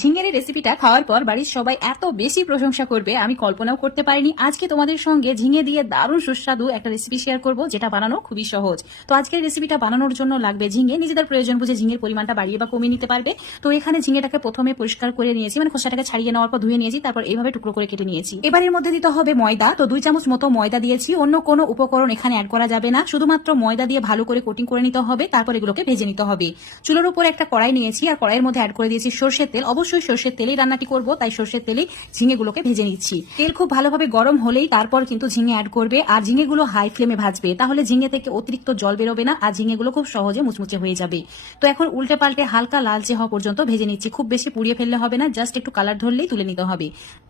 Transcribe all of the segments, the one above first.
ঝিঙের রেসিপিটা খাওয়ার পর বাড়ির সবাই এত বেশি প্রশংসা করবে, আমি কল্পনাও করতে পারিনি। আজকে তোমাদের সঙ্গে ঝিঙে দিয়ে দারুণ সুস্বাদু একটা রেসিপি শেয়ার করব, যেটা বানানো খুবই সহজ। তো আজকের রেসিপিটা বানানোর জন্য লাগবে ঝিঙে। নিজেদের প্রয়োজন বুঝে ঝিঙের পরিমাণটা বাড়িয়ে বা কমিয়ে নিতে পারবে। তো এখানে ঝিঙেটাকে প্রথমে পরিষ্কার করে নিয়েছি মানে খোসাটাকে ছাড়িয়ে নেওয়ার পর ধুয়ে নিয়েছি, তারপর এইভাবে টুকরো করে কেটে নিয়েছি। এবার এর মধ্যে দিতে হবে ময়দা। তো দুই চামচ মতো ময়দা দিয়েছি। অন্য কোনো উপকরণ এখানে অ্যাড করা যাবে না। শুধুমাত্র ময়দা দিয়ে ভালো করে কোটিং করে নিতে হবে, তারপর এগুলোকে ভেজে নিতে হবে। চুলোর উপর একটা কড়াই নিয়েছি, আর কড়াইয়ের মধ্যে অ্যাড করে দিয়েছি সর্ষের তেল। অবশ্যই সর্ষের তেলেই রান্নাটি করব, তাই সর্ষের তেলেই ঝিঙেগুলোকে ভেজে নিচ্ছি। তেল খুব ভালোভাবে গরম হলেই তারপর কিন্তু ঝিঙে অ্যাড করবে, আর ঝিঙেগুলো হাই ফ্লেমে ভাজবে। তাহলে ঝিঙে থেকে অতিরিক্ত জল বেরোবে না, আর ঝিঙেগুলো খুব সহজে মুচমুচে হয়ে যাবে। তো এখন উল্টে পাল্টে হালকা লালচে হওয়া পর্যন্ত ভেজে নিচ্ছি। খুব বেশি পুড়িয়ে ফেললে হবে না জাস্ট একটু কালার ধরলেই তুলে নিতে হবে।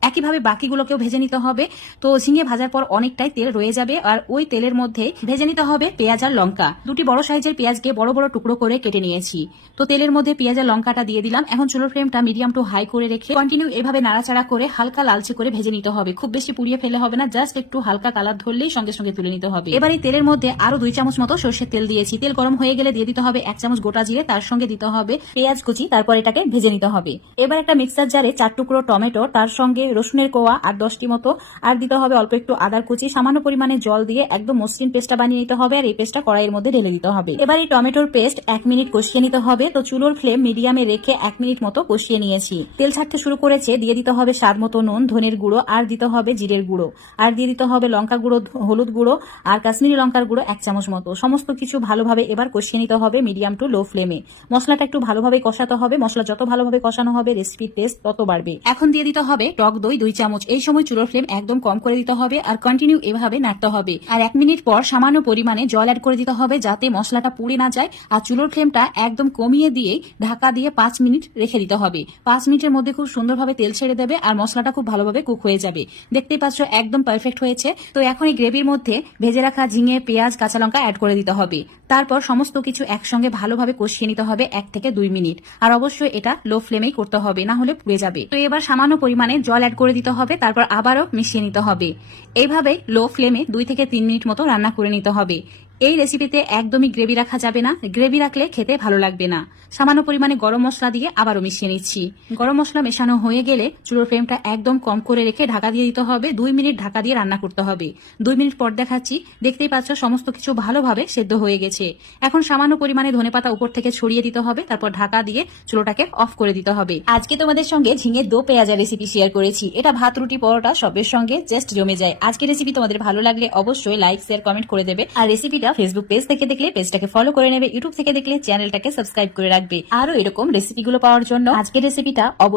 একইভাবে বাকিগুলোকেও ভেজে নিতে হবে। তো ঝিঙে ভাজার পর অনেকটাই তেল রয়ে যাবে, আর ওই তেলের মধ্যে ভেজে নিতে হবে পেঁয়াজ আর লঙ্কা। দুটি বড় সাইজের পেঁয়াজকে বড় বড় টুকরো করে কেটে নিয়েছি। তো তেলের মধ্যে পেঁয়াজ আর লঙ্কাটা দিয়ে দিলাম। এখন চুলোর ফ্লেমটা মিডিয়াম টু হাই করে রেখে কন্টিনিউ এভাবে নাড়াচাড়া করে হালকা লালচে করে ভেজে নিতে হবে। খুব বেশি পুড়িয়ে ফেলে হবে না জাস্ট একটু হালকা কালার ধরলেই সঙ্গে সঙ্গে তুলে নিতে হবে। এবার এই তেলের মধ্যে আরও দুই চামচ মতো সর্ষের তেল দিয়েছি। তেল গরম হয়ে গেলে দিয়ে দিতে হবে এক চামচ গোটা জিরে, তার সঙ্গে দিতে হবে পেঁয়াজ কুচি, তারপর এটাকে ভেজে নিতে হবে। এবার একটা মিক্সার জারে চার টুকরো টমেটো, তার সঙ্গে রসুনের কোয়া আর দশটি মতো, আর দিতে হবে অল্প একটু আদার কুচি। সামান্য পরিমাণে জল দিয়ে একদম মসৃণ পেস্টটা বানিয়ে নিতে হবে, আর এই পেস্টটা কড়াইয়ের মধ্যে ঢেলে দিতে হবে। এবার এই টমেটোর পেস্ট এক মিনিট কষিয়ে নিতে হবে। তো চুলোর ফ্লেম মিডিয়ামে রেখে এক মিনিট মতো কষিয়ে নিয়েছি। তেল ছাড়তে শুরু করেছে, দিয়ে দিতে হবে স্বাদ মতো নুন, ধনের গুঁড়ো, আর দিতে হবে জিরের গুঁড়ো। আর দিয়ে দিতে হবে লঙ্কা গুঁড়ো হলুদ গুঁড়ো, আর কাশ্মীরি লঙ্কার গুঁড়ো এক চামচ মতো। সমস্ত কিছু ভালোভাবে এবার কষিয়ে নিতে হবে মিডিয়াম টু লো ফ্লেমে। মশলাটা একটু ভালোভাবে কষাতে হবে। মশলা যত ভালোভাবে কষানো হবে, রেসিপির টেস্ট তত বাড়বে। এখন দিয়ে দিতে হবে টক দই দুই চামচ। এই সময় চুলোর ফ্লেম একদম কম করে দিতে হবে আর কন্টিনিউ এভাবে নাড়তে হবে। আর এক মিনিট পর সামান্য পরিমাণে জল অ্যাড করে দিতে হবে যাতে মশলাটা পুড়ে না যায়। আর চুলোর ফ্লেমটা একদম কমিয়ে দিয়ে ঢাকা দিয়ে পাঁচ মিনিট রেখে দিতে হবে। পাঁচ মিনিটের মধ্যে খুব সুন্দরভাবে তেল ছেড়ে দেবে আর মশলাটা খুব ভালোভাবে কুক হয়ে যাবে। দেখতেই পাচ্ছ, একদম পারফেক্ট হয়েছে। তো এখন এই গ্রেভির মধ্যে ভেজে রাখা ঝিঙে, পেঁয়াজ, কাঁচা লঙ্কা অ্যাড করে দিতে হবে। তারপর সমস্ত কিছু একসঙ্গে ভালোভাবে কষিয়ে নিতে হবে এক থেকে দুই মিনিট। আর অবশ্যই এটা লো ফ্লেমেই করতে হবে, না হলে পুড়ে যাবে। তো এবার সামান্য পরিমাণে জল অ্যাড করে দিতে হবে, তারপর আবারও মিশিয়ে নিতে হবে। এইভাবে লো ফ্লেমে দুই থেকে তিন মিনিট মতো রান্না করে নিতে হবে। এই রেসিপিতে একদমই গ্রেভি রাখা যাবে না। গ্রেভি রাখলে খেতে ভালো লাগবে না। সামান্য পরিমাণে গরম মশলা দিয়ে আবারও মিশিয়ে নিচ্ছি। গরম মশলা মেশানো হয়ে গেলে চুলোর ফ্লেমটা একদম কম করে রেখে ঢাকা দিয়ে দিতে হবে। দুই মিনিট ঢাকা দিয়ে রান্না করতে হবে। দুই মিনিট পর দেখাচ্ছি, দেখতেই পাচ্ছ সমস্ত কিছু ভালোভাবে সেদ্ধ হয়ে গেছে। এখন সামান্য পরিমাণে ধনেপাতা উপর থেকে ছড়িয়ে দিতে হবে। তারপর ঢাকা দিয়ে চুলোটাকে অফ করে দিতে হবে। আজকে তোমাদের সঙ্গে ঝিঙে দো পেঁয়াজা রেসিপি শেয়ার করেছি। এটা ভাত, রুটি, পরোটা সবের সঙ্গে জাস্ট জমে যায়। আজকের রেসিপি তোমাদের ভালো লাগলে অবশ্যই লাইক শেয়ার কমেন্ট করে দেবে। আর রেসিপিটা ফেসবুক পেজ থেকে দেখলে পেজটাকে ফলো করে নেবে ইউটিউব থেকে দেখলে চ্যানেলটাকে সাবস্ক্রাইব করে রাখবে। আরও এরকম রেসিপিগুলো পাওয়ার জন্য আজকের রেসিপিটা